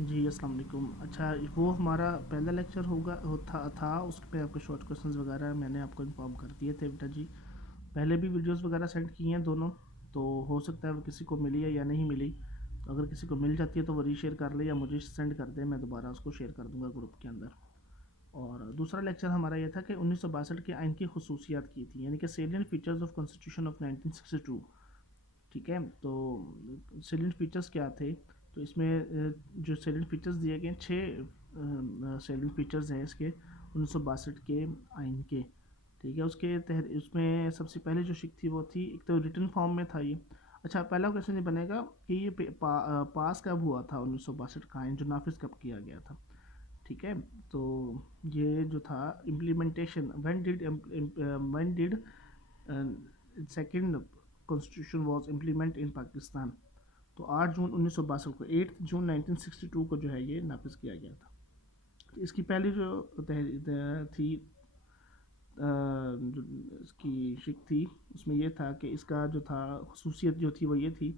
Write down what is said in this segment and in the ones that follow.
جی السلام علیکم. اچھا وہ ہمارا پہلا لیکچر تھا اس پہ آپ کے شارٹ کوشچنز وغیرہ میں نے آپ کو انفارم کر دیے تھے بیٹا جی. پہلے بھی ویڈیوز وغیرہ سینڈ کی ہیں دونوں, تو ہو سکتا ہے وہ کسی کو ملی ہے یا نہیں ملی. اگر کسی کو مل جاتی ہے تو وہ ری شیئر کر لے یا مجھے سینڈ کر دے, میں دوبارہ اس کو شیئر کر دوں گا گروپ کے اندر. اور دوسرا لیکچر ہمارا یہ تھا کہ 1962 کے آئین کی خصوصیات کی تھی, یعنی کہ salient features of constitution of 1962. ٹھیک ہے, تو سیلینٹ فیچرز کیا تھے؟ تو اس میں جو سیلنٹ فیچرز دیے گئے 6 سیلنٹ فیچرز ہیں اس کے 1962 کے آئین کے. ٹھیک ہے, اس میں سب سے پہلے جو شک تھی وہ تھی, ایک تو ریٹن فارم میں تھا یہ. اچھا, پہلا کویشچن یہ بنے گا کہ یہ پاس کب ہوا تھا 1962 کا آئین, جو نافذ کب کیا گیا تھا. ٹھیک ہے, تو یہ جو تھا implementation, when did second constitution was implemented in Pakistan. تو 8 جون 1962 کو, 8 جون 1962 کو جو ہے یہ نافذ کیا گیا تھا. اس کی پہلی جو تھی جو اس کی شک تھی, اس میں یہ تھا کہ اس کا جو تھا خصوصیت جو تھی وہ یہ تھی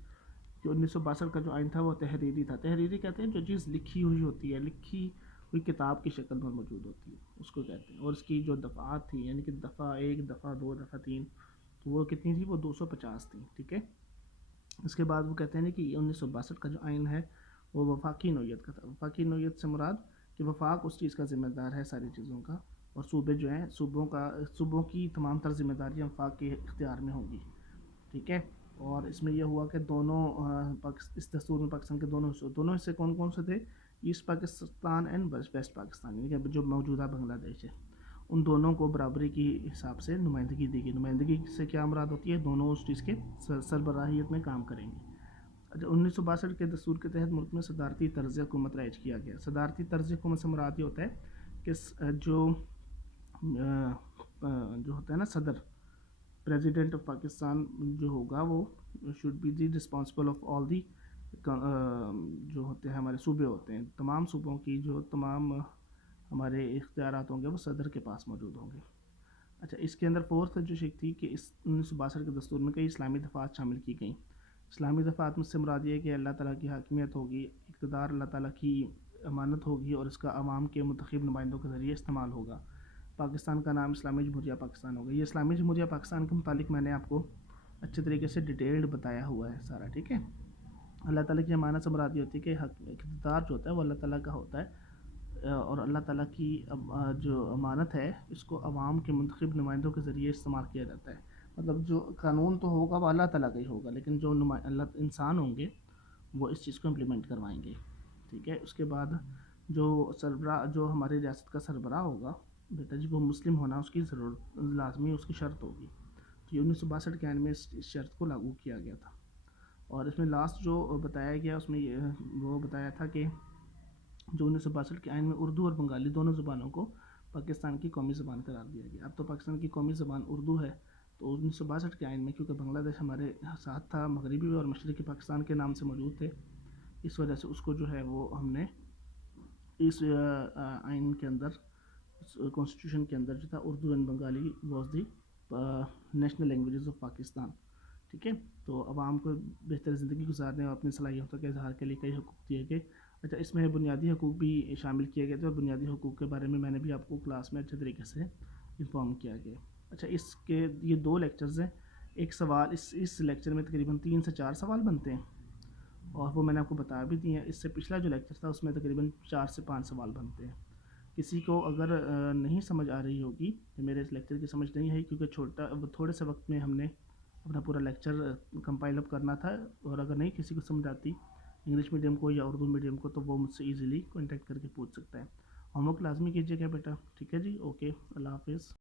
کہ 1962 کا جو آئین تھا وہ تحریری تھا. تحریری کہتے ہیں جو چیز لکھی ہوئی ہوتی ہے, لکھی ہوئی کتاب کی شکل میں موجود ہوتی ہے, اس کو کہتے ہیں. اور اس کی جو دفعات تھیں, یعنی کہ دفعہ 1, دفعہ 2, دفعہ 3, تو وہ کتنی تھی؟ وہ 250 تھیں. ٹھیک ہے, اس کے بعد وہ کہتے ہیں کہ 1962 کا جو آئین ہے وہ وفاقی نوعیت کا تھا. وفاقی نوعیت سے مراد کہ وفاق اس چیز کا ذمہ دار ہے ساری چیزوں کا, اور صوبے جو ہیں صوبوں کی تمام تر ذمہ داریاں وفاق کے اختیار میں ہوں گی. ٹھیک ہے, اور اس میں یہ ہوا کہ دونوں اس دستور میں پاکستان کے دونوں حصے کون کون سے تھے؟ ایسٹ پاکستان اینڈ ویسٹ پاکستان, یعنی کہ جو موجودہ بنگلہ دیش ہے, ان دونوں کو برابری کی حساب سے نمائندگی دی گئی. نمائندگی سے کیا مراد ہوتی ہے؟ دونوں اس چیز کے سربراہیت میں کام کریں گے. اچھا, 1962 کے دستور کے تحت ملک میں صدارتی طرز حکومت رائج کیا گیا. صدارتی طرز حکومت سے مراد یہ ہوتا ہے کہ جو ہوتا ہے نا صدر, پریزیڈنٹ آف پاکستان جو ہوگا وہ should be the responsible of all the جو ہوتے ہیں ہمارے صوبے ہوتے ہیں, تمام صوبوں کی جو تمام ہمارے اختیارات ہوں گے وہ صدر کے پاس موجود ہوں گے. اچھا, اس کے اندر فورتھ جو شک تھی کہ اس 1962 کے دستور میں کئی اسلامی دفعات شامل کی گئیں. اسلامی دفعات میں سے مراد یہ ہے کہ اللہ تعالیٰ کی حاکمیت ہوگی, اقتدار اللہ تعالیٰ کی امانت ہوگی, اور اس کا عوام کے منتخب نمائندوں کے ذریعے استعمال ہوگا. پاکستان کا نام اسلامی جمہوریہ پاکستان ہوگا. یہ اسلامی جمہوریہ پاکستان کے متعلق میں نے آپ کو اچھے طریقے سے ڈیٹیلڈ بتایا ہوا ہے سارا. ٹھیک ہے, اللہ تعالیٰ کی امانت سے مراد یہ ہوتی ہے کہ اقتدار جو ہوتا ہے وہ اللہ تعالیٰ کا ہوتا ہے, اور اللہ تعالیٰ کی جو امانت ہے اس کو عوام کے منتخب نمائندوں کے ذریعے استعمال کیا جاتا ہے. مطلب جو قانون تو ہوگا وہ اللہ تعالیٰ کا ہی ہوگا, لیکن جو انسان ہوں گے وہ اس چیز کو امپلیمنٹ کروائیں گے. ٹھیک ہے, اس کے بعد جو ہماری ریاست کا سربراہ ہوگا بیٹا جی, وہ مسلم ہونا اس کی لازمی اس کی شرط ہوگی. تو یہ 1962 کے آئین میں اس شرط کو لاگو کیا گیا تھا. اور اس میں لاسٹ جو بتایا گیا اس میں وہ بتایا تھا کہ جو 1962 کے آئین میں اردو اور بنگالی دونوں زبانوں کو پاکستان کی قومی زبان قرار دیا گیا. اب تو پاکستان کی قومی زبان اردو ہے, تو 1962 کے آئین میں کیونکہ بنگلہ دیش ہمارے ساتھ تھا, مغربی اور مشرقی پاکستان کے نام سے موجود تھے, اس وجہ سے اس کو جو ہے وہ ہم نے اس آئین کے اندر, کانسٹیٹیوشن کے اندر جو تھا, Urdu and Bengali was the national languages of Pakistan. ٹھیک ہے, تو عوام کو بہتر زندگی گزارنے اور اپنی صلاحیتوں کے اظہار کے لیے کئی حقوق دیے گئے. اچھا, اس میں بنیادی حقوق بھی شامل کیے گئے تھے, اور بنیادی حقوق کے بارے میں میں نے بھی آپ کو کلاس میں اچھے طریقے سے انفارم کیا گیا. اچھا, اس کے یہ 2 لیکچرز ہیں. ایک سوال اس لیکچر میں تقریباً 3 سے 4 سوال بنتے ہیں, اور وہ میں نے آپ کو بتا بھی دی ہیں. اس سے پچھلا جو لیکچر تھا اس میں تقریباً 4 سے 5 سوال بنتے ہیں. کسی کو اگر نہیں سمجھ آ رہی ہوگی کہ میرے اس لیکچر کی سمجھ نہیں ہے, کیونکہ تھوڑے سے وقت میں ہم نے اپنا پورا لیکچر کمپائل اپ کرنا تھا, اور اگر نہیں کسی کو سمجھ آتی انگلش میڈیم کو یا اردو میڈیم کو, تو وہ مجھ سے ایزیلی کانٹیکٹ کر کے پوچھ سکتا ہے. ہوم ورک لازمی کیجیے گا بیٹا. ٹھیک ہے جی, اوکے, اللہ حافظ.